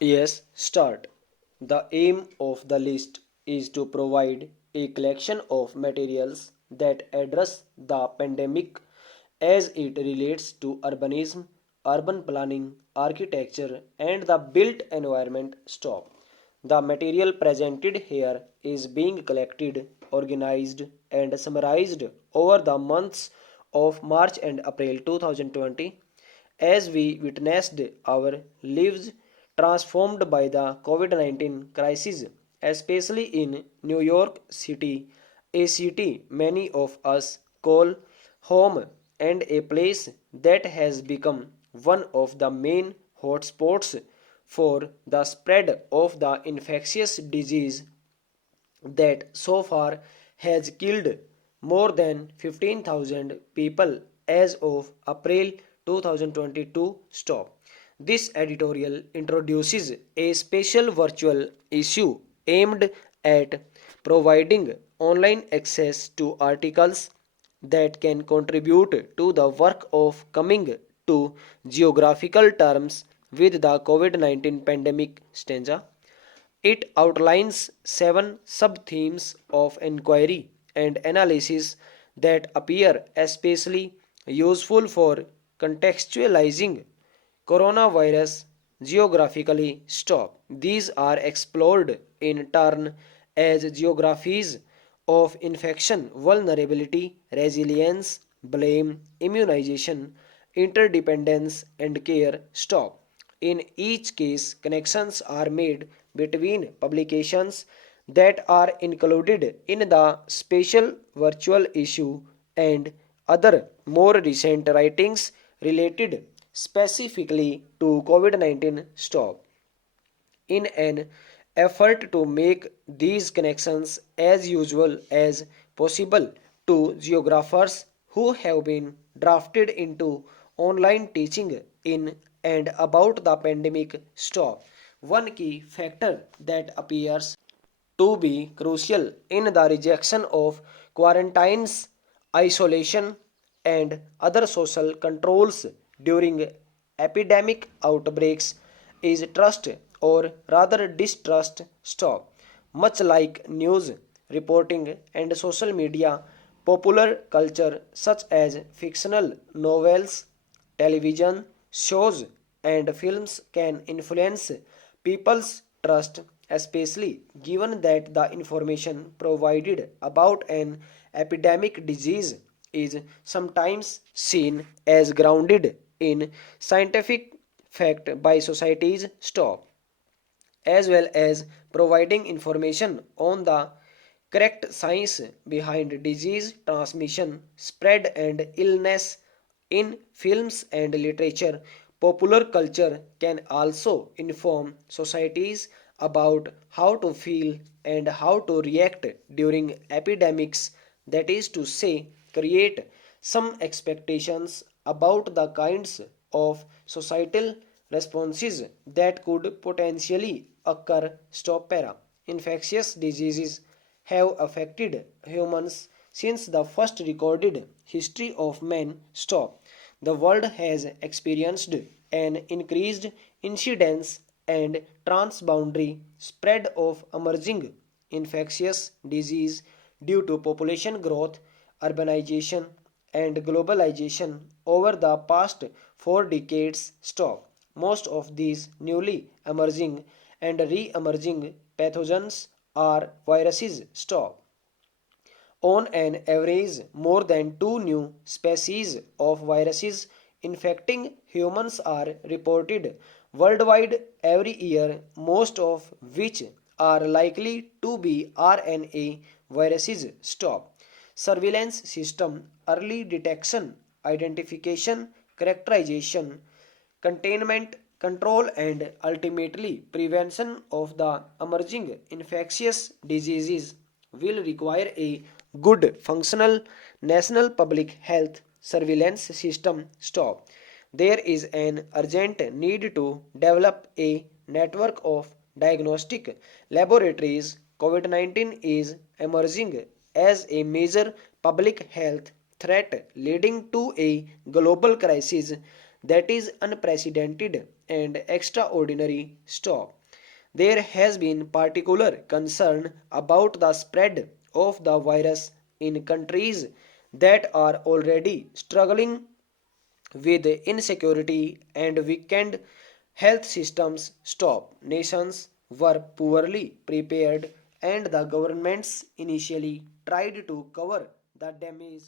Yes, start. The aim of the list is to provide a collection of materials that address the pandemic as it relates to urbanism, urban planning, architecture, and the built environment. Stop. The material presented here is being collected, organized, and summarized over the months of March and April 2020 as we witnessed our lives transformed by the COVID 19 crisis, especially in New York City, a city many of us call home and a place that has become one of the main hotspots for the spread of the infectious disease that so far has killed more than 15,000 people as of April 2022. Stop. This editorial introduces a special virtual issue aimed at providing online access to articles that can contribute to the work of coming to geographical terms with the COVID 19 pandemic stanza. It outlines seven sub-themes of inquiry and analysis that appear especially useful for contextualizing coronavirus geographically. Stop. These are explored in turn as geographies of infection, vulnerability, resilience, blame, immunization, interdependence, and care. Stop. In each case, connections are made between publications that are included in the special virtual issue and other more recent writings related specifically to COVID 19. Stop. In an effort to make these connections as usual as possible to geographers who have been drafted into online teaching in and about the pandemic. Stop. One key factor that appears to be crucial in the rejection of quarantines, isolation, and other social controls during epidemic outbreaks is trust or rather distrust. Stop. Much like news reporting and social media, popular culture such as fictional novels, television shows, and films can influence people's trust, especially given that the information provided about an epidemic disease is sometimes seen as grounded in scientific fact by societies. Stop, as well as providing information on the correct science behind disease transmission, spread, and illness in films and literature. Popular culture can also inform societies about how to feel and how to react during epidemics, that is to say, create some expectations about the kinds of societal responses that could potentially occur. Stop para. Infectious diseases have affected humans since the first recorded history of man. Stop. The world has experienced an increased incidence and transboundary spread of emerging infectious disease due to population growth, urbanization, and globalization over the past 4 decades. Stop. Most of these newly emerging and re-emerging pathogens are viruses. Stop. On an average, more than two new species of viruses infecting humans are reported worldwide every year, most of which are likely to be RNA viruses. Stop. Surveillance system, early detection, identification, characterization, containment, control, and ultimately prevention of the emerging infectious diseases will require a good functional national public health surveillance system. Stop. There is an urgent need to develop a network of diagnostic laboratories. COVID 19 is emerging as a major public health threat leading to a global crisis that is unprecedented and extraordinary stock. There has been particular concern about the spread of the virus in countries that are already struggling with insecurity and weakened health systems. Stop nations were poorly prepared and the governments initially tried to cover the damage